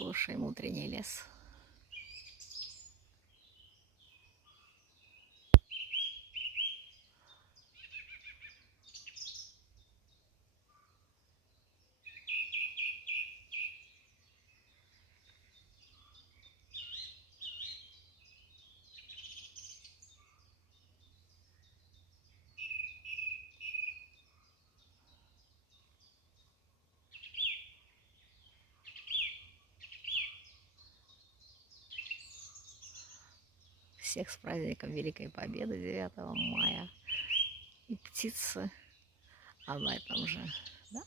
Слушаем утренний лес. Всех с праздником Великой Победы 9 мая. И птицы об этом же, да?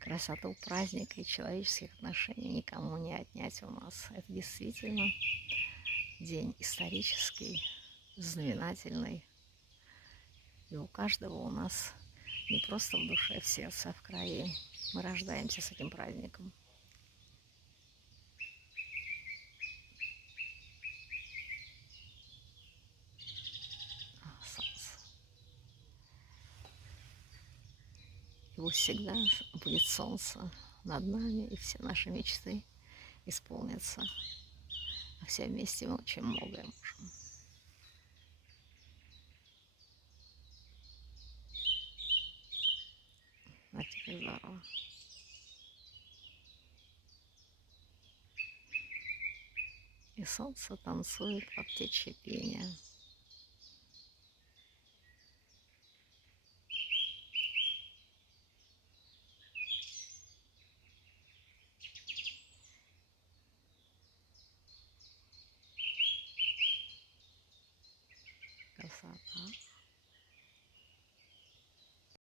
Красоту праздника и человеческих отношений никому не отнять у нас. Это действительно день исторический, знаменательный. И у каждого у нас не просто в душе, в сердце, а в крови. Мы рождаемся с этим праздником. Солнце. И пусть всегда будет солнце над нами, и все наши мечты исполнятся. А все вместе мы очень многое можем. А тебе здорово. И солнце танцует под птичье пение. Красота.